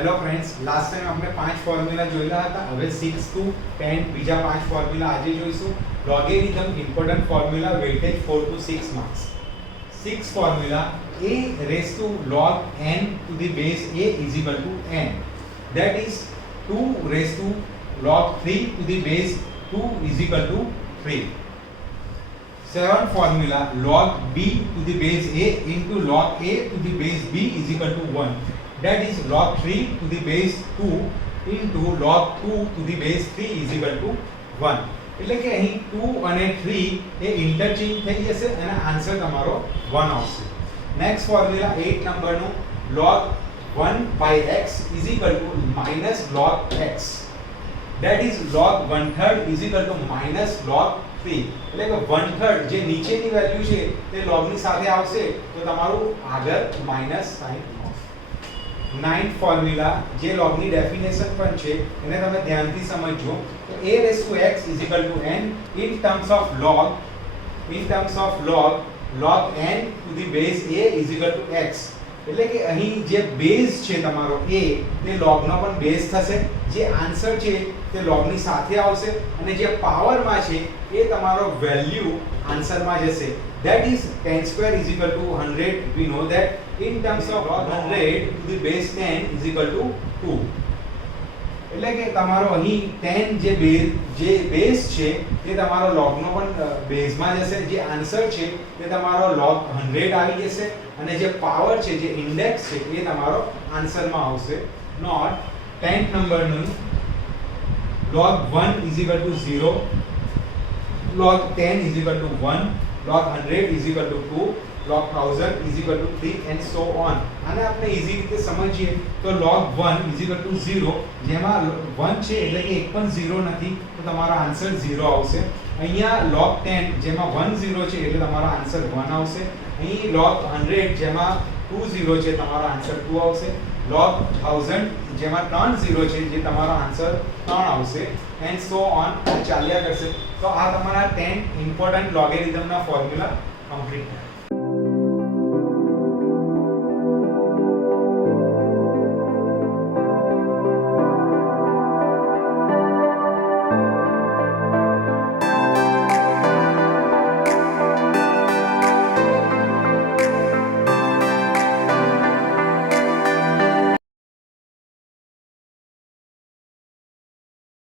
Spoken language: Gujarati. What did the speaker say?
હેલો ફ્રેન્ડ્સ, લાસ્ટ ટાઈમ આપણે 5 ફોર્મ્યુલા જોયેલા હતા. હવે 6 to 10 બીજા 5 ફોર્મ્યુલા આજે જોઈશું. Logarithm important formula, weightage 4 to 6 marks. 6 formula a raised to log n to the base a is equal to n. That is 2 raised to log 3 to the base 2 is equal to 3. 7 formula log b to the base a into log a to the base b is equal to 1. That is log 3 to the base 2 into log 2 to the base 3 is equal to 1. એટલે કે અહીં 2 અને 3 એ ઇન્ટરચેન્જ થઈ જશે અને આન્સર તમારો 1 આવશે. નેક્સ્ટ ફોર્મ્યુલા 8 નંબરનું log 1 by x is equal to minus log x. That is log 1/3 is equal to minus log 3. એટલે કે 1/3 જે નીચેની વેલ્યુ છે તે log ની સાથે આવશે તો તમારું આગળ માઈનસ સાઇન. 9th ફોર્મ્યુલા જે log ની ડેફિનેશન પણ છે એને તમે ધ્યાનથી સમજજો. તો a raised to x is equal to n in terms of log log n to the base a is equal to x. એટલે કે અહીં જે બેઝ છે તમારો a તે log નો પણ બેઝ થશે, જે આન્સર છે તે log ની સાથે આવશે અને જે પાવરમાં છે એ તમારો વેલ્યુ આન્સરમાં જશે. That is 10 square is equal to 100. We know that in terms of log 100 to the base 10 is equal to 2. એટલે કે તમારો અહીં 10 જે બેઝ છે તે તમારો log નો પણ બેઝમાં જશે, જે આન્સર છે તે તમારો log 100 આવી જશે અને જે પાવર છે જે ઇન્ડેક્સ છે એ તમારો આન્સરમાં આવશે. નોટ 10th નંબરનું log 1 is equal to 0, log 10 is equal to 1, log 100 is equal to 2, log 1000 is equal to 3 and so on. આને આપણે ઈઝી રીતે સમજીએ તો log 1 is equal to 0, જેમાં 1 છે એટલે કે એક પણ 0 નથી તો તમારો આન્સર 0 આવશે. અહીંયા log 10 જેમાં 1 0 છે એટલે તમારો આન્સર 1 આવશે. અહીં log 100 જેમાં 2 0 છે તમારો આન્સર 2 આવશે. log 1000 જેમાં 3 0 છે જે તમારો આન્સર 3 આવશે and so on ચાલ્યા કરશે. તો આ તમારા 10 ઇમ્પોર્ટન્ટ લોગેરિધમના ફોર્મ્યુલા કમ્પ્લીટ થયા.